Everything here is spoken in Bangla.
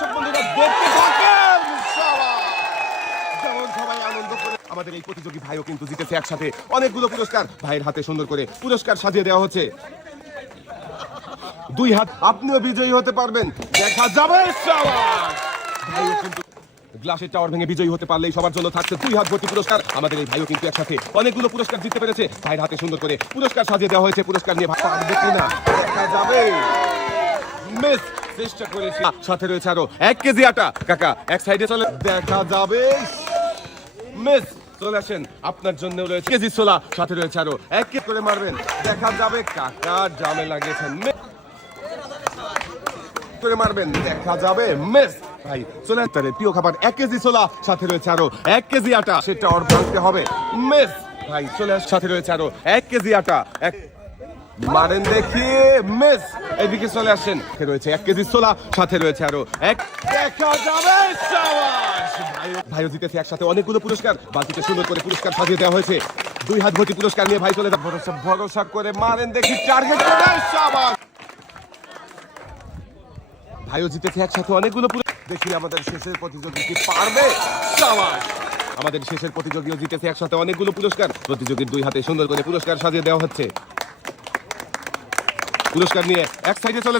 দর্শক বন্ধুরা দেখতে থাকেন। যেমন সবাই আনন্দ করে আমাদের এই প্রতিযোগী ভাইও কিন্তু জিতেছে একসাথে অনেকগুলো পুরস্কার। ভাইয়ের হাতে সুন্দর করে পুরস্কার সাজিয়ে দেওয়া হচ্ছে। 2 হাত, আপনিও বিজয়ী হতে পারবেন, দেখা যাবে। শাবাশ! ভাইও কিন্তু গ্লাসের টাওয়ার ভেঙে বিজয়ী হতে পারলেই সবার জন্য থাকছে 2 হাত ভর্তি পুরস্কার। আমাদের এই ভাইও কিন্তু একসাথে অনেকগুলো পুরস্কার জিততে পেরেছে। ভাইয়ের হাতে সুন্দর করে পুরস্কার সাজিয়ে দেওয়া হয়েছে। পুরস্কার নিয়ে পারবে কিনা দেখা যাবে। মিস চেষ্টা করেছে, সাথে রয়েছে আরো 1 কেজি আটা। কাকা এক সাইডে চলে, দেখা যাবে। মিস চলে আসেন, আপনার জন্য রয়েছে কেজি ছোলা, সাথে রয়েছে আরো 1 কেজি করে মারবেন, দেখা যাবে। কাকা জামে লাগিয়েছেন, করে মারবেন, দেখা যাবে। মিস ভাই চলে আসতে প্রিয় খাবার 1 কেজি ছোলা, সাথে রয়েছে আরো 1 কেজি আটা, সেটা ওর ভাঙতে হবে। মিস ভাই চলে আস, সাথে রয়েছে আরো 1 কেজি আটা। এক মারেন দেখি, মিস। এদিকে চলে আসেন, রয়েছে 1 কেজি ছোলা, সাথে রয়েছে আরো 1, দেখা যাবে। শাবাশ! ভাইও জিতেছে একসাথে অনেকগুলো পুরস্কার। বালতিতে সুন্দর করে পুরস্কার সাজিয়ে দেওয়া হয়েছে। 2 হাত ভর্তি পুরস্কার নিয়ে ভাই চলে যান। ভরসা করে মারেন দেখি, টার্গেট করে। শাবাশ! ভাইও জিতেছে একসাথে অনেকগুলো পুরস্কার। দেখি আমাদের শেষের প্রতিযোগী কি পারবে। শাবাশ! আমাদের শেষের প্রতিযোগীও জিতেছে একসাথে অনেকগুলো পুরস্কার। প্রতিযোগীর 2 হাতে সুন্দর করে পুরস্কার সাজিয়ে দেওয়া হচ্ছে। পুরস্কার নিয়ে এক সাইডে চলে যাও।